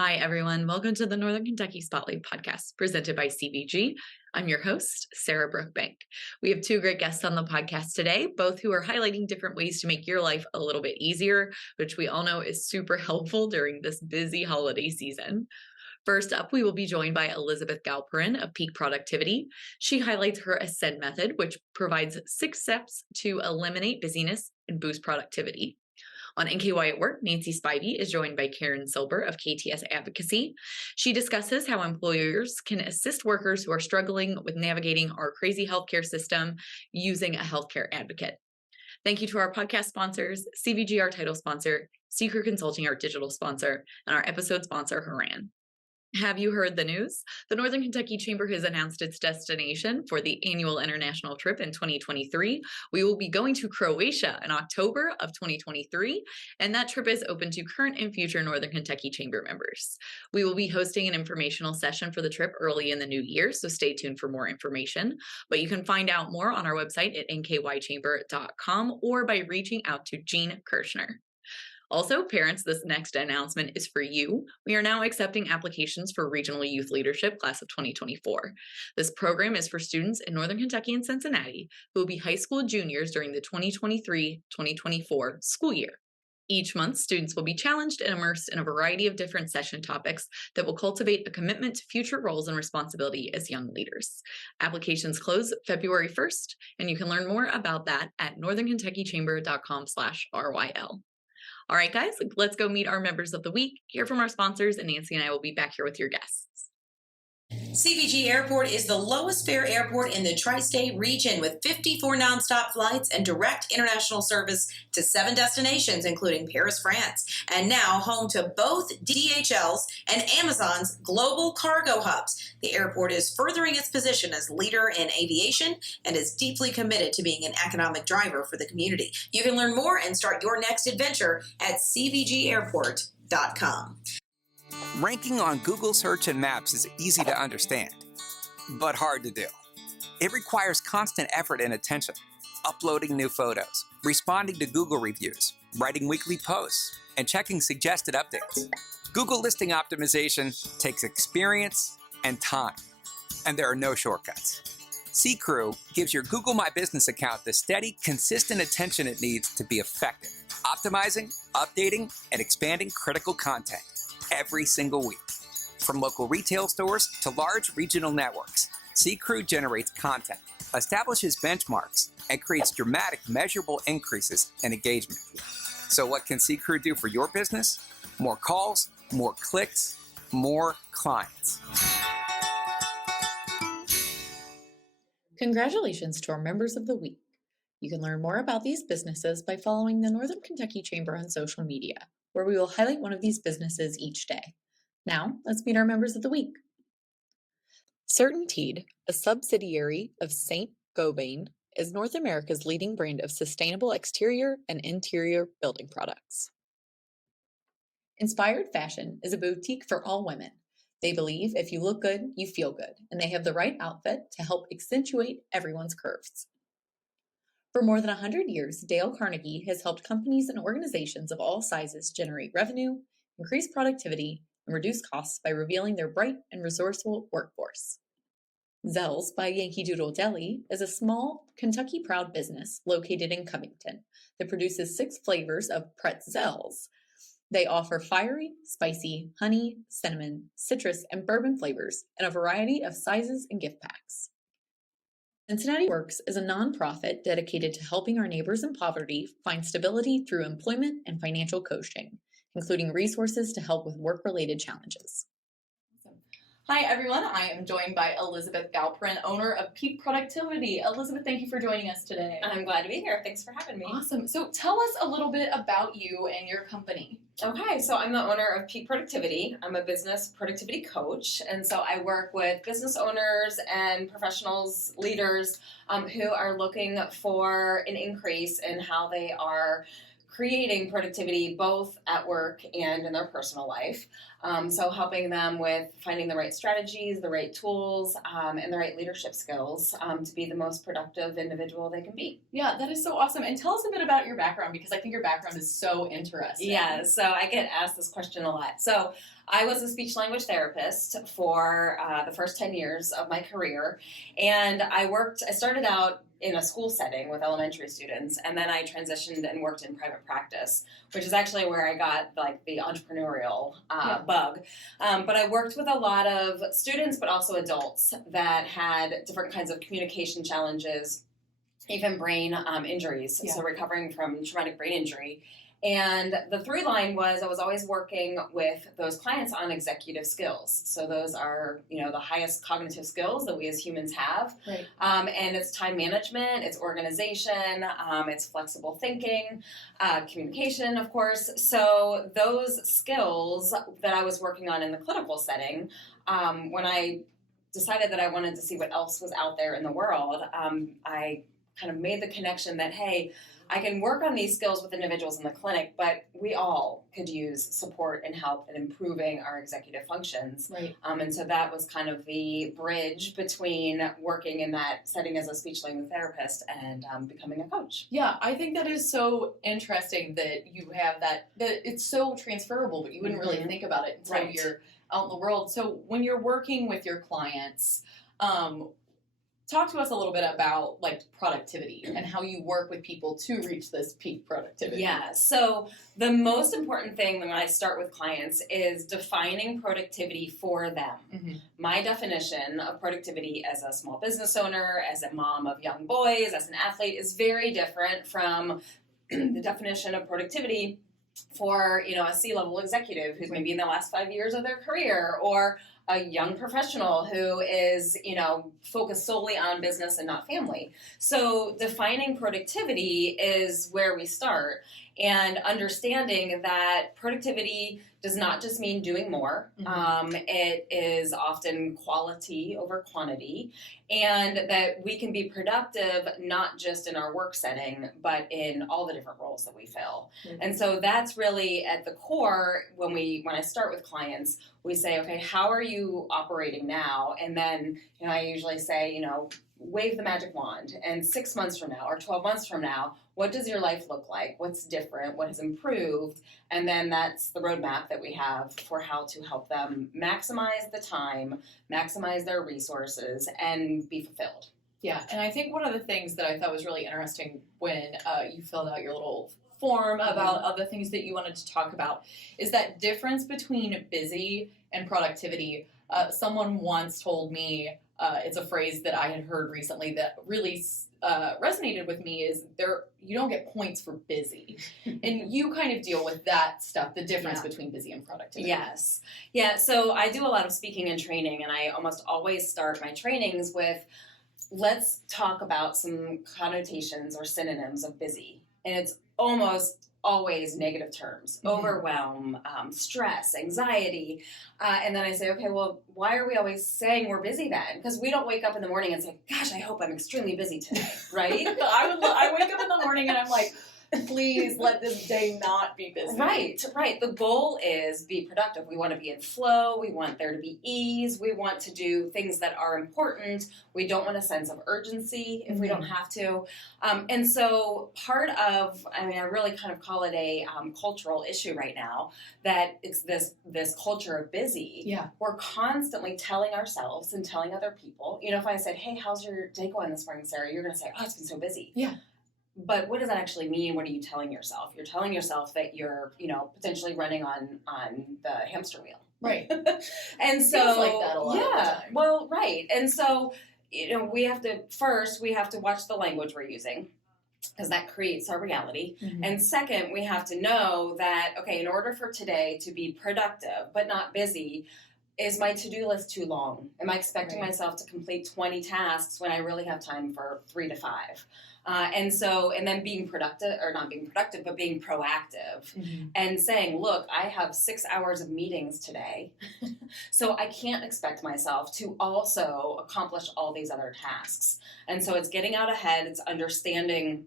Hi, everyone. Welcome to the Northern Kentucky Spotlight Podcast presented by CVG. I'm your host, Sarah Brookbank. We have two great guests on the podcast today, both who are highlighting different ways to make your life a little bit easier, which we all know is super helpful during this busy holiday season. First up, we will be joined by Elisabeth Galperin of Peak Productivity. She highlights her Ascend method, which provides 6 steps to eliminate busyness and boost productivity. On NKY Work, Nancy Spivey is joined by Karen Silber of KTS Advocacy. She discusses how employers can assist workers who are struggling with navigating our crazy healthcare system using a healthcare advocate. Thank you to our podcast sponsors, CVG, our title sponsor, Secret Consulting, our digital sponsor, and our episode sponsor, Haran. Have you heard the news? The Northern Kentucky Chamber has announced its destination for the annual international trip in 2023. We will be going to Croatia in October of 2023, and that trip is open to current and future Northern Kentucky Chamber members. We will be hosting an informational session for the trip early in the new year, so stay tuned for more information. But you can find out more on our website at nkychamber.com or by reaching out to Jean Kirshner. Also, parents, this next announcement is for you. We are now accepting applications for Regional Youth Leadership Class of 2024. This program is for students in Northern Kentucky and Cincinnati who will be high school juniors during the 2023-2024 school year. Each month, students will be challenged and immersed in a variety of different session topics that will cultivate a commitment to future roles and responsibility as young leaders. Applications close February 1st, and you can learn more about that at northernkentuckychamber.com/RYL. All right, guys, let's go meet our members of the week, hear from our sponsors, and Nancy and I will be back here with your guests. CVG Airport is the lowest fare airport in the tri-state region with 54 nonstop flights and direct international service to 7 destinations, including Paris, France, and now home to both DHL's and Amazon's global cargo hubs. The airport is furthering its position as leader in aviation and is deeply committed to being an economic driver for the community. You can learn more and start your next adventure at cvgairport.com. Ranking on Google Search and Maps is easy to understand, but hard to do. It requires constant effort and attention, uploading new photos, responding to Google reviews, writing weekly posts, and checking suggested updates. Google listing optimization takes experience and time, and there are no shortcuts. C-Crew gives your Google My Business account the steady, consistent attention it needs to be effective, optimizing, updating, and expanding critical content every single week. From local retail stores to large regional networks, C-Crew generates content, establishes benchmarks, and creates dramatic, measurable increases in engagement. So what can C-Crew do for your business? More calls, more clicks, more clients. Congratulations to our members of the week. You can learn more about these businesses by following the Northern Kentucky Chamber on social media, where we will highlight one of these businesses each day. Now, let's meet our members of the week. CertainTeed, a subsidiary of St. Gobain, is North America's leading brand of sustainable exterior and interior building products. Inspired Fashion is a boutique for all women. They believe if you look good, you feel good, and they have the right outfit to help accentuate everyone's curves. For more than 100 years, Dale Carnegie has helped companies and organizations of all sizes generate revenue, increase productivity, and reduce costs by revealing their bright and resourceful workforce. Zell's by Yankee Doodle Deli is a small, Kentucky-proud business located in Covington that produces 6 flavors of pretzels. They offer fiery, spicy, honey, cinnamon, citrus, and bourbon flavors in a variety of sizes and gift packs. Cincinnati Works is a nonprofit dedicated to helping our neighbors in poverty find stability through employment and financial coaching, including resources to help with work-related challenges. Hi, everyone. I am joined by Elisabeth Galperin, owner of Peak Productivity. Elisabeth, thank you for joining us today. I'm glad to be here. Thanks for having me. Awesome. So tell us a little bit about you and your company. Okay, so I'm the owner of Peak Productivity. I'm a business productivity coach, and so I work with business owners and professionals, leaders who are looking for an increase in how they are creating productivity both at work and in their personal life. So helping them with finding the right strategies, the right tools, and the right leadership skills to be the most productive individual they can be. Yeah, that is so awesome. And tell us a bit about your background, because I think your background is so interesting. Yeah, so I get asked this question a lot. So I was a speech language therapist for the first 10 years of my career, and I started out in a school setting with elementary students, and then I transitioned and worked in private practice, which is actually where I got like the entrepreneurial bug. But I worked with a lot of students, but also adults that had different kinds of communication challenges, even brain injuries, so recovering from traumatic brain injury. And the through line was I was always working with those clients on executive skills. So those are, the highest cognitive skills that we as humans have. Right. And it's time management, it's organization, it's flexible thinking, communication, of course. So those skills that I was working on in the clinical setting, when I decided that I wanted to see what else was out there in the world, I kind of made the connection that, hey, I can work on these skills with individuals in the clinic, but we all could use support and help in improving our executive functions. Right. And so that was kind of the bridge between working in that setting as a speech language therapist and becoming a coach. Yeah, I think that is so interesting that you have that it's so transferable, but you wouldn't really think about it until you're out in the world. So when you're working with your clients, talk to us a little bit about like productivity and how you work with people to reach this peak productivity. Yeah, so the most important thing when I start with clients is defining productivity for them. Mm-hmm. My definition of productivity as a small business owner, as a mom of young boys, as an athlete is very different from the definition of productivity for, a C-level executive who's maybe in the last 5 years of their career, or a young professional who is, focused solely on business and not family. So defining productivity is where we start, and understanding that productivity does not just mean doing more. Mm-hmm. It is often quality over quantity, and that we can be productive not just in our work setting, but in all the different roles that we fill. Mm-hmm. And so that's really at the core when I start with clients, we say, okay, how are you operating now? And then, I usually say, wave the magic wand, and 6 months from now or 12 months from now, what does your life look like? What's different? What has improved? And then that's the roadmap that we have for how to help them maximize the time, maximize their resources, and be fulfilled. Yeah, and I think one of the things that I thought was really interesting when you filled out your little form about other things that you wanted to talk about is that difference between busy and productivity. Someone once told me, it's a phrase that I had heard recently that really resonated with me, is you don't get points for busy. And you kind of deal with that stuff, the difference between busy and productivity. Yes. Yeah, so I do a lot of speaking and training, and I almost always start my trainings with, let's talk about some connotations or synonyms of busy. And it's almost always negative terms: overwhelm, stress, anxiety. And then I say, okay, well, why are we always saying we're busy then? Because we don't wake up in the morning and say, gosh, I hope I'm extremely busy today, right? I wake up in the morning and I'm like, please let this day not be busy. Right. The goal is be productive. We want to be in flow. We want there to be ease. We want to do things that are important. We don't want a sense of urgency if we don't have to. And so part of, I really kind of call it a cultural issue right now, that it's this culture of busy. Yeah. We're constantly telling ourselves and telling other people, if I said, hey, how's your day going this morning, Sarah? You're going to say, oh, it's been so busy. Yeah. But what does that actually mean? What are you telling yourself? You're telling yourself that you're, potentially running on the hamster wheel. Right. And so, feels like that a lot of the time. Well, right. And so, we have to watch the language we're using, because that creates our reality. Mm-hmm. And second, we have to know that, okay, in order for today to be productive but not busy, is my to-do list too long? Am I expecting myself to complete 20 tasks when I really have time for 3 to 5? And then being productive, or not being productive, but being proactive, and saying, look, I have 6 hours of meetings today, so I can't expect myself to also accomplish all these other tasks. And so it's getting out ahead, it's understanding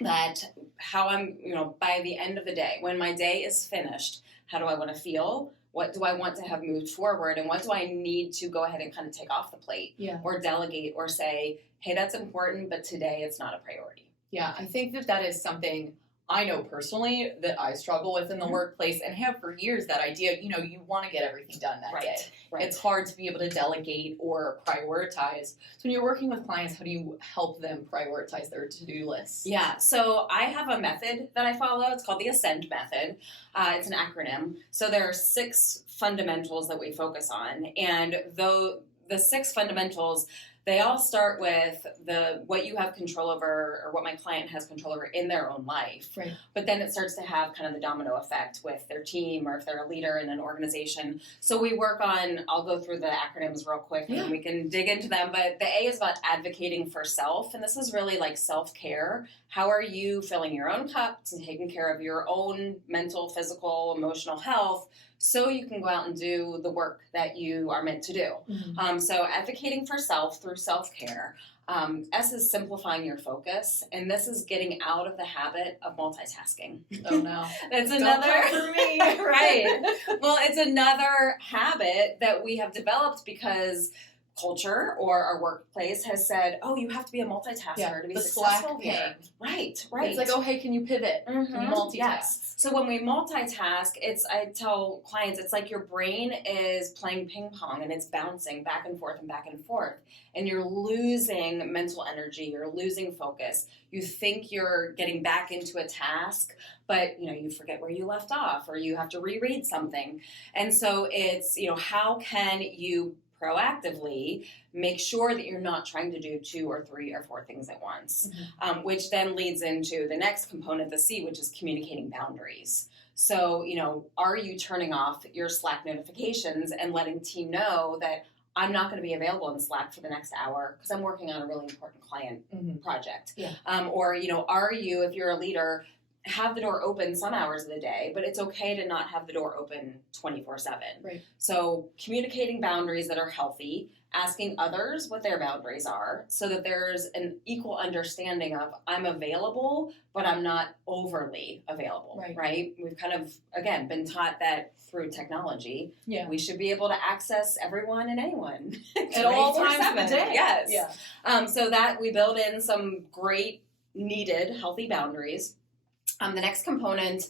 that how I'm, by the end of the day, when my day is finished, how do I want to feel? What do I want to have moved forward? And what do I need to go ahead and kind of take off the plate or delegate or say, hey, that's important, but today it's not a priority. Yeah, I think that is something I know personally that I struggle with in the workplace and have for years, that idea, you want to get everything done that day. Right. It's hard to be able to delegate or prioritize. So when you're working with clients, how do you help them prioritize their to-do lists? Yeah, so I have a method that I follow. It's called the ASCEND method. It's an acronym. So there are 6 fundamentals that we focus on. And though the 6 fundamentals, they all start with what you have control over, or what my client has control over in their own life. Right. But then it starts to have kind of the domino effect with their team, or if they're a leader in an organization. So we work on, I'll go through the acronyms real quick and then we can dig into them. But the A is about advocating for self. And this is really like self-care. How are you filling your own cup and taking care of your own mental, physical, emotional health, so you can go out and do the work that you are meant to do. Mm-hmm. So advocating for self through self-care. S is simplifying your focus, and this is getting out of the habit of multitasking. Oh no. That's Don't another come for me. Right. Well, it's another habit that we have developed because culture or our workplace has said, oh, you have to be a multitasker to be successful here. Right. It's like, oh, hey, can you pivot? Can you multitask? Yes. So when we multitask, I tell clients, it's like your brain is playing ping pong and it's bouncing back and forth and back and forth. And you're losing mental energy, you're losing focus. You think you're getting back into a task, but you forget where you left off, or you have to reread something. And so it's, how can you proactively make sure that you're not trying to do 2 or 3 or 4 things at once, which then leads into the next component, the C, which is communicating boundaries. So, are you turning off your Slack notifications and letting team know that I'm not going to be available in Slack for the next hour because I'm working on a really important client project? Yeah. Or, are you, if you're a leader, have the door open some hours of the day, but it's okay to not have the door open 24/7. Right. So communicating boundaries that are healthy, asking others what their boundaries are so that there's an equal understanding of I'm available, but I'm not overly available, right? We've kind of, again, been taught that through technology, we should be able to access everyone and anyone at all times of the day. Yes. Yeah. So that we build in some great, needed, healthy boundaries. The next component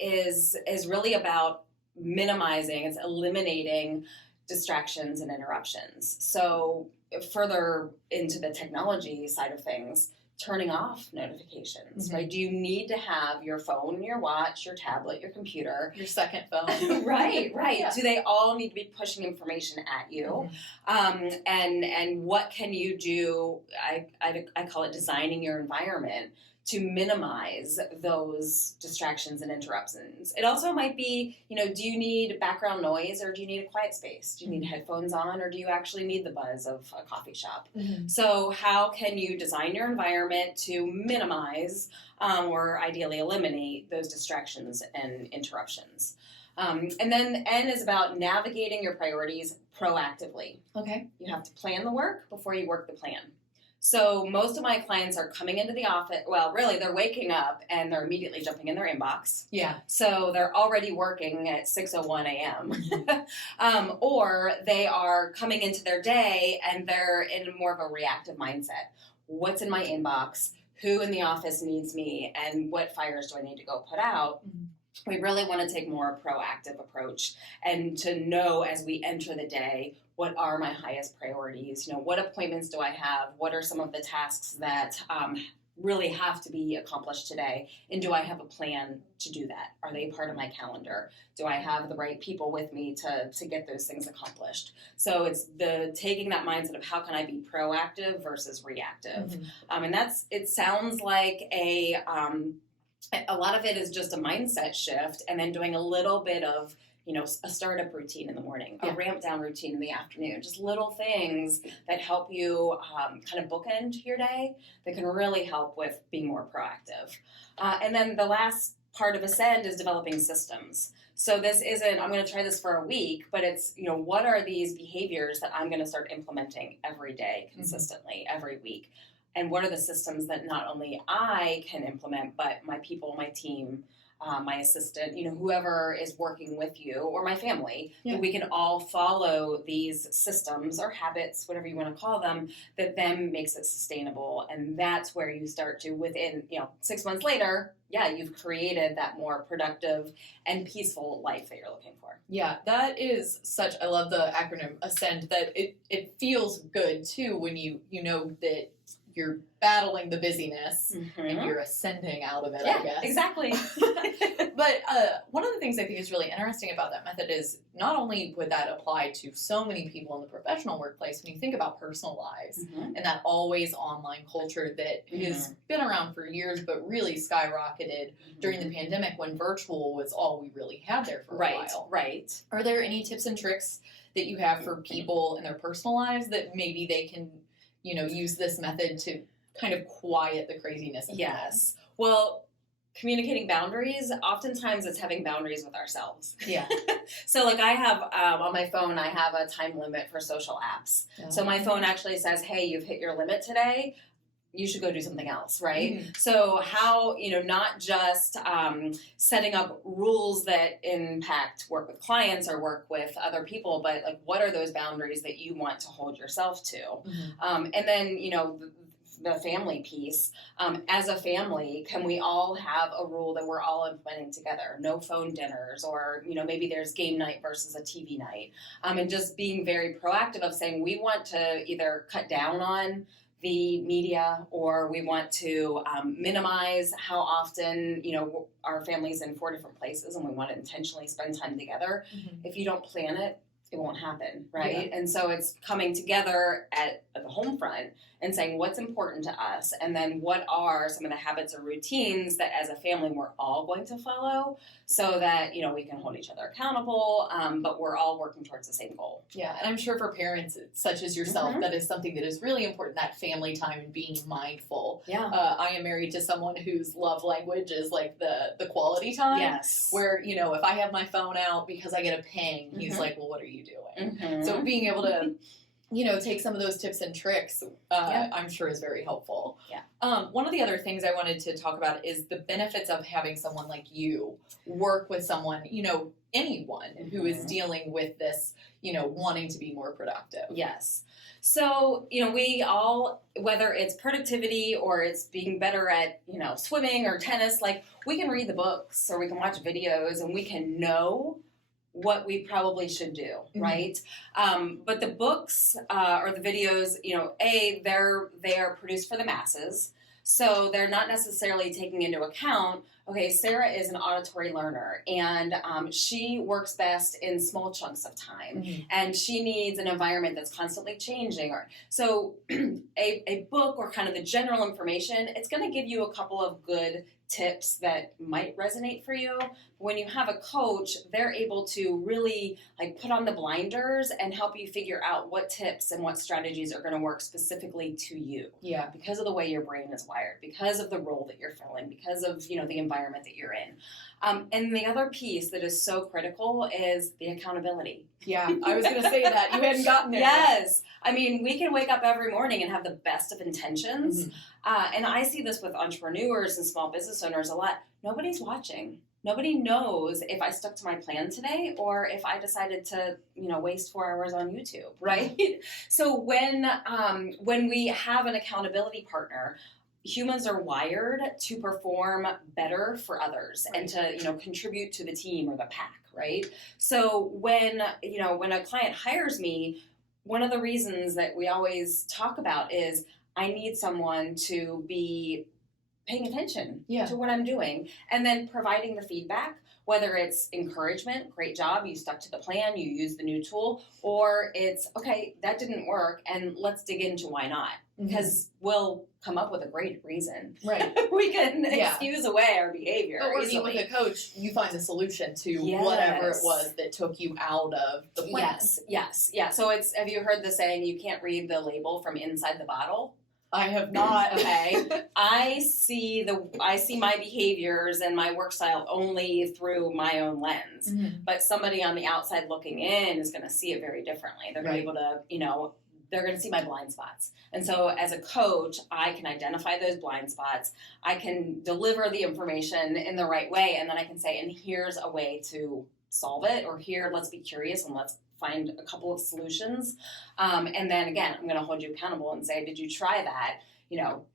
is really about minimizing, it's eliminating distractions and interruptions. So further into the technology side of things, turning off notifications, right? Do you need to have your phone, your watch, your tablet, your computer? Your second phone. Right. Yeah. Do they all need to be pushing information at you? And what can you do? I call it designing your environment to minimize those distractions and interruptions. It also might be, do you need background noise or do you need a quiet space? Do you need headphones on or do you actually need the buzz of a coffee shop? So how can you design your environment to minimize or ideally eliminate those distractions and interruptions? And then N is about navigating your priorities proactively. Okay. You have to plan the work before you work the plan. So most of my clients are coming into the office, well, really, they're waking up and they're immediately jumping in their inbox. Yeah. So they're already working at 6:01 a.m. Or they are coming into their day and they're in more of a reactive mindset. What's in my inbox? Who in the office needs me? And what fires do I need to go put out? We really want to take more proactive approach and to know as we enter the day, what are my highest priorities? What appointments do I have? What are some of the tasks that really have to be accomplished today? And do I have a plan to do that? Are they part of my calendar? Do I have the right people with me to get those things accomplished? So it's the taking that mindset of how can I be proactive versus reactive? And it sounds like a lot of it is just a mindset shift and then doing a little bit of a startup routine in the morning, a ramp down routine in the afternoon, just little things that help you kind of bookend your day that can really help with being more proactive. And then the last part of Ascend is developing systems. So this isn't, I'm going to try this for a week, but it's, what are these behaviors that I'm going to start implementing every day consistently, every week? and what are the systems that not only I can implement, but my people, my team, my assistant, whoever is working with you, or my family, that we can all follow these systems or habits, whatever you want to call them, that then makes it sustainable. And that's where you start to, within 6 months later, you've created that more productive and peaceful life that you're looking for. Yeah, that is I love the acronym ASCEND, that it feels good too when you know that you're battling the busyness and you're ascending out of it, I guess. Exactly. But one of the things I think is really interesting about that method is not only would that apply to so many people in the professional workplace, when you think about personal lives and that always online culture that has been around for years but really skyrocketed during the pandemic when virtual was all we really had there for a while. Right. Are there any tips and tricks that you have for people in their personal lives that maybe they can use this method to kind of quiet the craziness? Yes. Well, communicating boundaries, oftentimes it's having boundaries with ourselves. Yeah. So I have, on my phone, I have a time limit for social apps. Oh. So my phone actually says, hey, you've hit your limit today. You should go do something else, right? So how, not just setting up rules that impact work with clients or work with other people, but what are those boundaries that you want to hold yourself to? And then, the family piece. As a family, can we all have a rule that we're all implementing together? No phone dinners, or, maybe there's game night versus a TV night. And just being very proactive of saying we want to either cut down on the media, or we want to minimize how often, our family's in 4 different places and we want to intentionally spend time together. If you don't plan it, it won't happen, right? And so it's coming together at the home front and saying what's important to us, and then what are some of the habits or routines that as a family we're all going to follow, so that we can hold each other accountable, but we're all working towards the same goal. Yeah, and I'm sure for parents such as yourself, that is something that is really important, that family time and being mindful. I am married to someone whose love language is the quality time. Yes. Where, if I have my phone out because I get a ping, he's like, well, what are you doing? So being able to take some of those tips and tricks, I'm sure is very helpful. One of the other things I wanted to talk about is the benefits of having someone like you work with someone, anyone who is dealing with this, wanting to be more productive. Yes. So, we all, whether it's productivity or it's being better at, swimming or tennis, we can read the books or we can watch videos and we can know what we probably should do, right? But the books or the videos, they are produced for the masses. So they're not necessarily taking into account, okay, Sarah is an auditory learner and she works best in small chunks of time and she needs an environment that's constantly changing. So a book or kind of the general information, it's going to give you a couple of good tips that might resonate for you. When you have a coach, they're able to really put on the blinders and help you figure out what tips and what strategies are going to work specifically to you. Yeah. Because of the way your brain is wired, because of the role that you're filling, because of, the environment that you're in. And the other piece that is so critical is the accountability. Yeah, I was going to say that. You hadn't gotten there. Yes. I mean, we can wake up every morning and have the best of intentions. And I see this with entrepreneurs and small business owners a lot. Nobody's watching. Nobody knows if I stuck to my plan today or if I decided to, waste 4 hours on YouTube, right? So when we have an accountability partner, humans are wired to perform better for others and to, contribute to the team or the pack, right? So when a client hires me, one of the reasons that we always talk about is I need someone to be paying attention to what I'm doing and then providing the feedback, whether it's encouragement, great job, you stuck to the plan, you used the new tool, or it's, okay, that didn't work and let's dig into why not. Because we'll come up with a great reason. Right. We can excuse away our behavior. But working with a coach, you find the solution to whatever it was that took you out of the plan. Yes. So have you heard the saying, you can't read the label from inside the bottle? I have not. Okay. I see my behaviors and my work style only through my own lens. But somebody on the outside looking in is going to see it very differently. They're going to be able to, they're going to see my blind spots. And so as a coach, I can identify those blind spots. I can deliver the information in the right way. And then I can say, and here's a way to solve it, or here, let's be curious and let's find a couple of solutions. And then again, I'm going to hold you accountable and say, did you try that?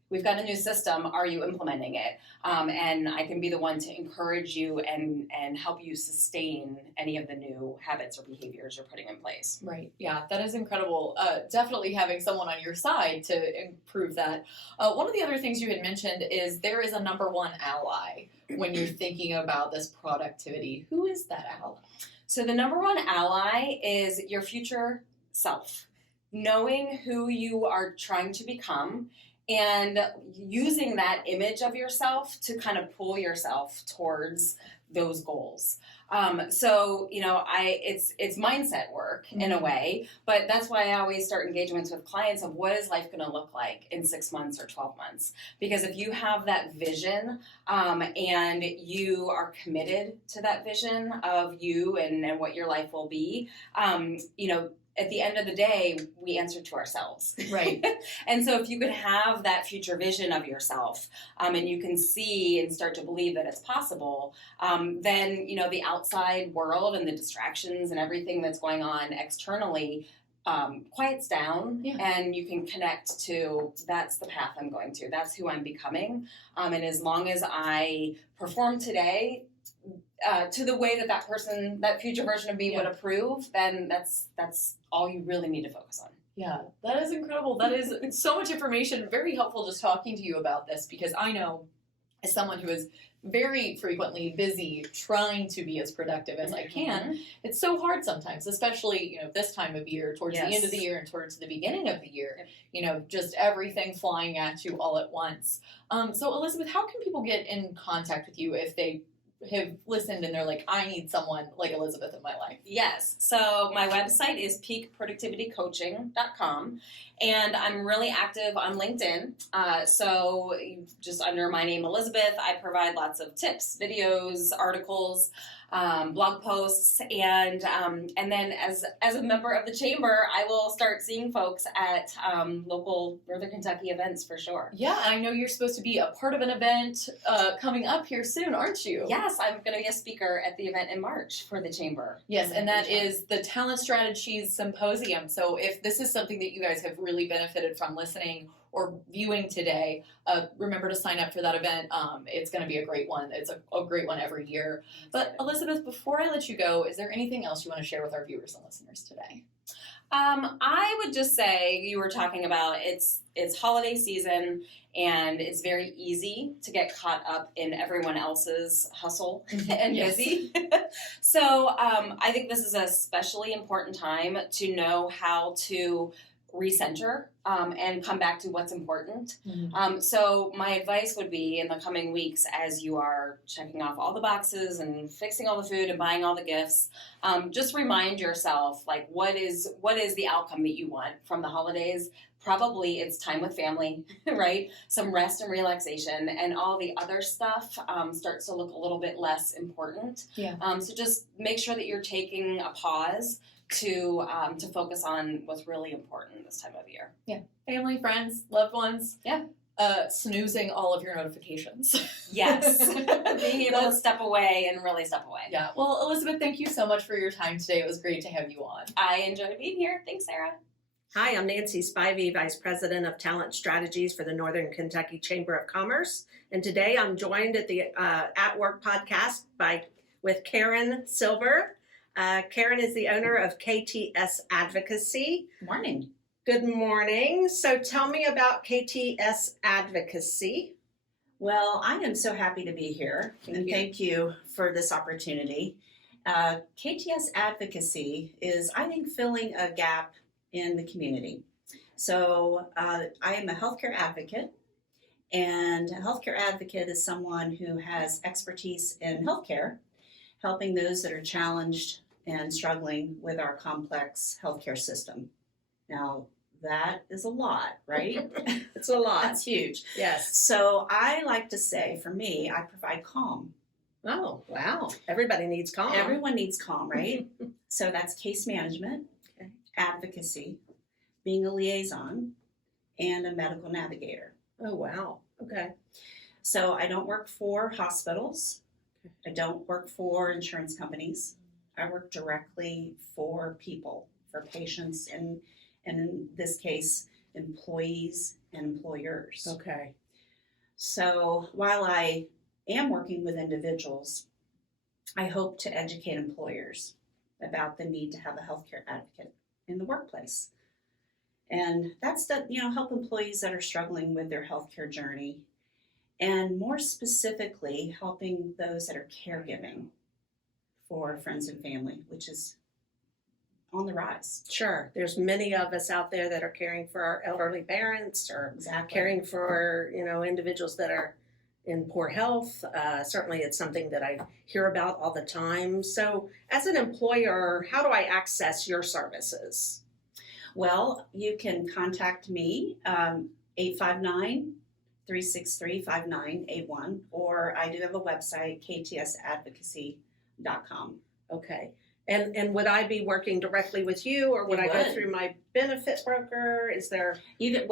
We've got a new system. Are you implementing it? And I can be the one to encourage you and help you sustain any of the new habits or behaviors you're putting in place. Right. Yeah, that is incredible. Definitely having someone on your side to improve that. One of the other things you had mentioned is there is a number one ally when you're thinking about this productivity. Who is that ally? So the number one ally is your future self. Knowing who you are trying to become and using that image of yourself to kind of pull yourself towards those goals. It's mindset work in a way, but that's why I always start engagements with clients of what is life going to look like in 6 months or 12 months? Because if you have that vision and you are committed to that vision of you and what your life will be, at the end of the day, we answer to ourselves. Right. And so if you could have that future vision of yourself and you can see and start to believe that it's possible, then, the outside world and the distractions and everything that's going on externally quiets down, and you can connect to, that's the path I'm going to, that's who I'm becoming. And as long as I perform today, to the way that person, that future version of me would approve, then that's all you really need to focus on. Yeah, that is incredible. That is so much information. Very helpful just talking to you about this, because I know as someone who is very frequently busy trying to be as productive as I can, it's so hard sometimes, especially, this time of year, towards the end of the year and towards the beginning of the year, just everything flying at you all at once. So Elisabeth, how can people get in contact with you if they have listened and they're like, I need someone like Elisabeth in my life? Yes. So my website is peakproductivitycoaching.com, and I'm really active on LinkedIn. So just under my name, Elisabeth, I provide lots of tips, videos, articles, blog posts, and then as a member of the chamber, I will start seeing folks at local Northern Kentucky events for sure. Yeah, I know you're supposed to be a part of an event coming up here soon, aren't you? Yes, I'm going to be a speaker at the event in March for the chamber. Yes, and that is the Talent Strategies Symposium. So if this is something that you guys have really benefited from listening or viewing today, remember to sign up for that event. It's going to be a great one. It's a great one every year. But Elisabeth, before I let you go, is there anything else you want to share with our viewers and listeners today? I would just say, you were talking about it's holiday season, and it's very easy to get caught up in everyone else's hustle and busy. So I think this is an especially important time to know how to recenter and come back to what's important. So my advice would be, in the coming weeks, as you are checking off all the boxes and fixing all the food and buying all the gifts, just remind yourself, like, what is the outcome that you want from the holidays? Probably it's time with family, right? Some rest and relaxation, and all the other stuff starts to look a little bit less important. So just make sure that you're taking a pause to focus on what's really important this time of year. Yeah. Family, friends, loved ones. Yeah. Snoozing all of your notifications. Yes. Being able to step away and really step away. Yeah. Well, Elisabeth, thank you so much for your time today. It was great to have you on. I enjoyed being here. Thanks, Sarah. Hi, I'm Nancy Spivey, Vice President of Talent Strategies for the Northern Kentucky Chamber of Commerce. And today I'm joined at the At Work podcast with Karen Silber. Karen is the owner of KTS Advocacy. Morning. Good morning. So tell me about KTS Advocacy. Well, I am so happy to be here, thank you for this opportunity. KTS Advocacy is, I think, filling a gap in the community. So I am a healthcare advocate, and a healthcare advocate is someone who has expertise in healthcare, helping those that are challenged and struggling with our complex healthcare system. Now, that is a lot, right? It's a lot. That's huge. Yes. So I like to say, for me, I provide calm. Oh, wow. Everybody needs calm. Everyone needs calm, right? So that's case management, advocacy, being a liaison, and a medical navigator. Oh, wow. Okay. So I don't work for hospitals. I don't work for insurance companies. I work directly for people, for patients, and in this case, employees and employers. Okay. So while I am working with individuals, I hope to educate employers about the need to have a healthcare advocate in the workplace. And that's to, help employees that are struggling with their healthcare journey, and more specifically, helping those that are caregiving for friends and family, which is on the rise. Sure. There's many of us out there that are caring for our elderly parents, or Exactly. caring for, individuals that are in poor health. Certainly it's something that I hear about all the time. So as an employer, how do I access your services? Well, you can contact me, 859-363-5981, or I do have a website, KTSAdvocacy.com. Okay. And would I be working directly with you, or would You I go would. through my benefits broker? Is there... Either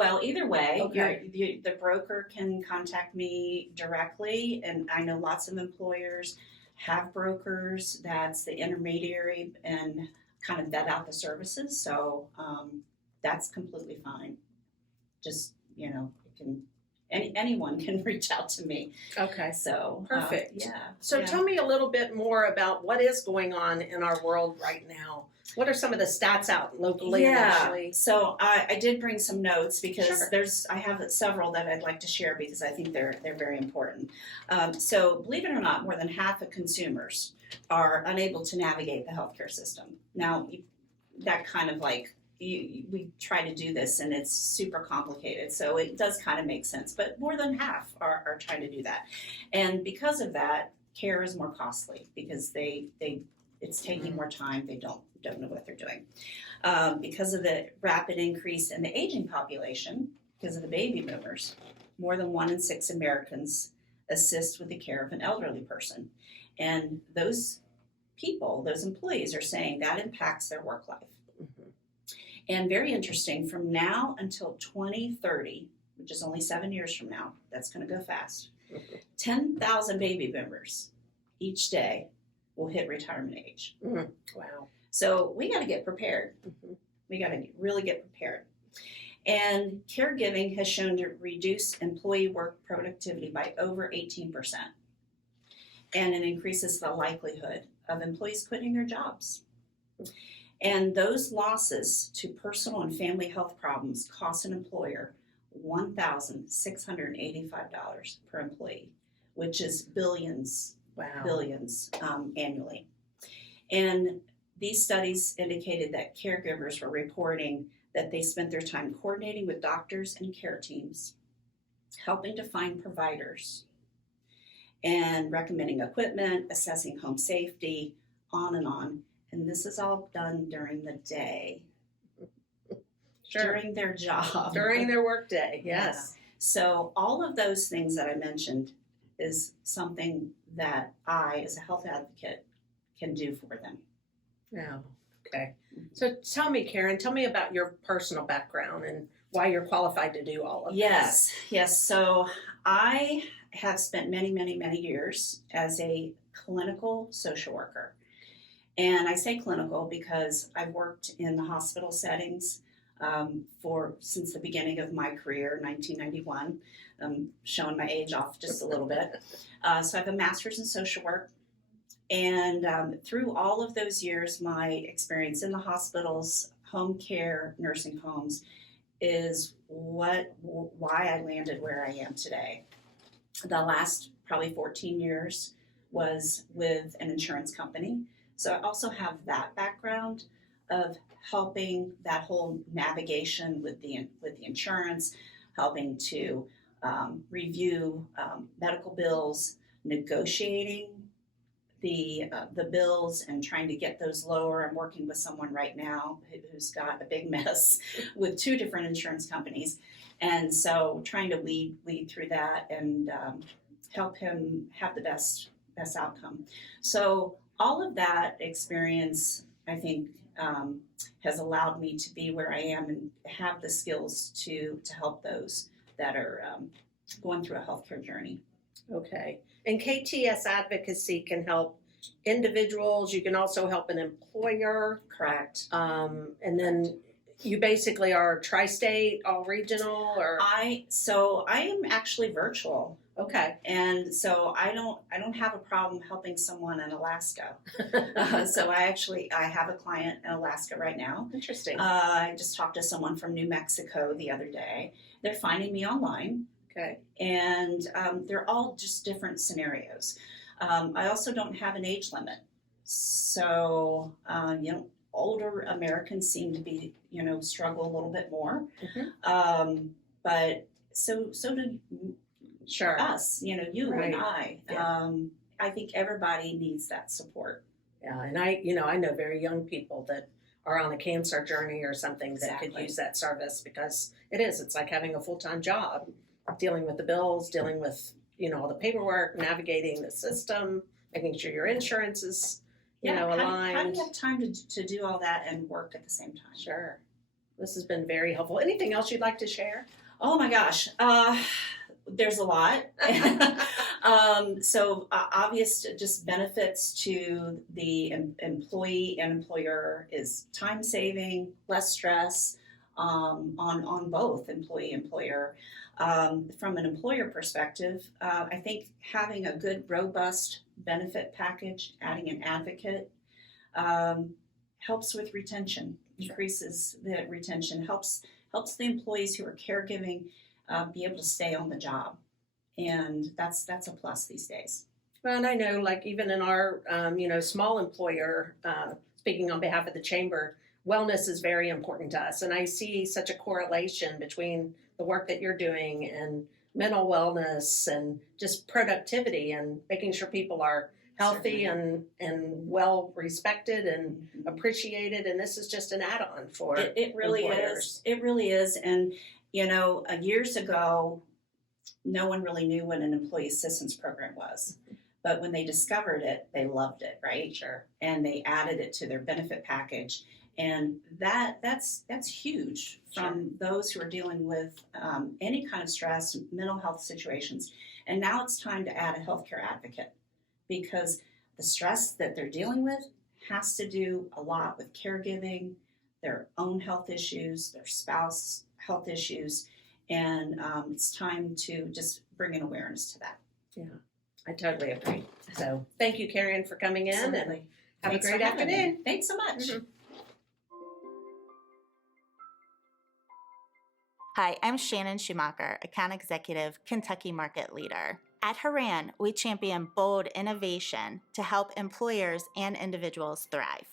way, Okay. the broker can contact me directly, and I know lots of employers have brokers that's the intermediary and kind of vet out the services, so that's completely fine. Just, anyone can reach out to me. Okay. So Perfect. Yeah. So yeah. tell me a little bit more about what is going on in our world right now. What are some of the stats out locally and nationally? So I did bring some notes because Sure. I have several that I'd like to share because I think they're very important. So believe it or not, more than half of consumers are unable to navigate the healthcare system. Now, that kind of we try to do this and it's super complicated, so it does kind of make sense, but more than half are trying to do that. And because of that, care is more costly because it's taking more time. They don't know what they're doing. Because of the rapid increase in the aging population, because of the baby boomers, more than 1 in 6 Americans assist with the care of an elderly person. And those people, those employees, are saying that impacts their work life. Mhm. And very interesting, from now until 2030, which is only 7 years from now, that's going to go fast, 10,000 baby boomers each day will hit retirement age. Wow. So we got to get prepared. Mhm. We got to really get prepared. And caregiving has shown to reduce employee work productivity by over 18%. And it increases the likelihood of employees quitting their jobs. And those losses to personal and family health problems cost an employer $1,685 per employee, which is billions Wow. annually. And these studies indicated that caregivers were reporting that they spent their time coordinating with doctors and care teams, helping to find providers, and recommending equipment, assessing home safety, on and on. And this is all done during the day, Sure. during their job. During their workday, yes. So all of those things that I mentioned is something that I, as a health advocate, can do for them. Yeah. Okay. So tell me, Karen, about your personal background and why you're qualified to do all of this. Yes. So I have spent many, many, many years as a clinical social worker. And I say clinical because I've worked in the hospital settings since the beginning of my career, 1991. I'm showing my age off just a little bit. So I have a master's in social work. And through all of those years, my experience in the hospitals, home care, nursing homes is why I landed where I am today. The last probably 14 years was with an insurance company. So I also have that background of helping that whole navigation with the insurance, helping to review medical bills, negotiating the bills and trying to get those lower. I'm working with someone right now who's got a big mess with 2 different insurance companies, and so trying to weed through that and help him have the best outcome. So all of that experience, I think, has allowed me to be where I am and have the skills to help those that are going through a healthcare journey. Okay. And KTS Advocacy can help individuals. You can also help an employer. Correct. And then you basically are tri-state, all regional, or I am actually virtual. okay. And so I don't have a problem helping someone in Alaska. So I have a client in Alaska right now. Interesting. I just talked to someone from New Mexico the other day. They're finding me online. Okay. And they're all just different scenarios. I also don't have an age limit. So, older Americans seem to be, struggle a little bit more. Mm-hmm. But so do Sure. us, you Right. and I. Yeah. I think everybody needs that support. Yeah, and I know very young people that are on a cancer journey or something that could Exactly. use that service because it's like having a full-time job, dealing with the bills, dealing with, all the paperwork, navigating the system, making sure your insurance is, aligned. How do you have time to do all that and work at the same time? Sure. This has been very helpful. Anything else you'd like to share? Oh my gosh. There's a lot. So obvious just benefits to the employee and employer is time saving, less stress on both employee and employer. From an employer perspective, I think having a good, robust benefit package, adding an advocate, helps with retention, increases the retention, helps the employees who are caregiving be able to stay on the job, and that's a plus these days. Well, and I know, like even in our, small employer, speaking on behalf of the chamber, wellness is very important to us, and I see such a correlation between the work that you're doing and mental wellness and just productivity and making sure people are healthy and well respected and appreciated. And this is just an add-on for it really employers. is. It really is. And years ago, no one really knew what an employee assistance program was. But when they discovered it, they loved it, right? Sure. And they added it to their benefit package. And that's huge from those who are dealing with any kind of stress, mental health situations. And now it's time to add a healthcare advocate, because the stress that they're dealing with has to do a lot with caregiving, their own health issues, their spouse health issues, and it's time to just bring an awareness to that. Yeah, I totally agree. So thank you, Karen, for coming in. Absolutely. And have Thanks a great for having me. afternoon. Thanks so much. Mhm. Hi, I'm Shannon Schumacher, Account Executive, Kentucky Market Leader. At Haran, we champion bold innovation to help employers and individuals thrive.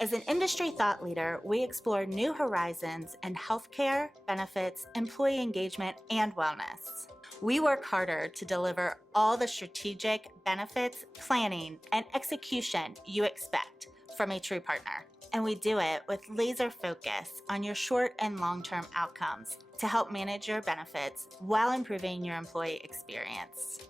As an industry thought leader, we explore new horizons in healthcare, benefits, employee engagement, and wellness. We work harder to deliver all the strategic benefits, planning, and execution you expect from a true partner. And we do it with laser focus on your short and long-term outcomes to help manage your benefits while improving your employee experience.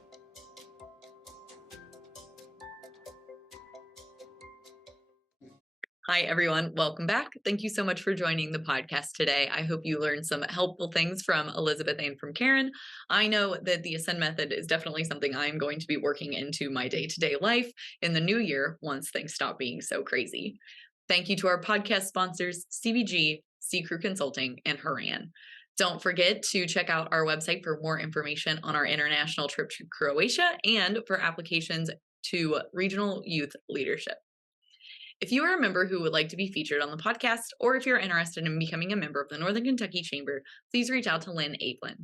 Hi, everyone. Welcome back. Thank you so much for joining the podcast today. I hope you learned some helpful things from Elisabeth and from Karen. I know that the Ascend method is definitely something I'm going to be working into my day-to-day life in the new year once things stop being so crazy. Thank you to our podcast sponsors, CVG, Sea Crew Consulting, and Haran. Don't forget to check out our website for more information on our international trip to Croatia and for applications to regional youth leadership. If you are a member who would like to be featured on the podcast, or if you're interested in becoming a member of the Northern Kentucky Chamber, please reach out to Lynn Aplin.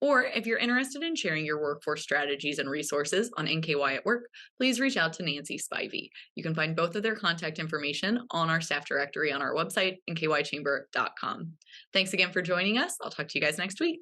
Or if you're interested in sharing your workforce strategies and resources on NKY at Work, please reach out to Nancy Spivey. You can find both of their contact information on our staff directory on our website, nkychamber.com. Thanks again for joining us. I'll talk to you guys next week.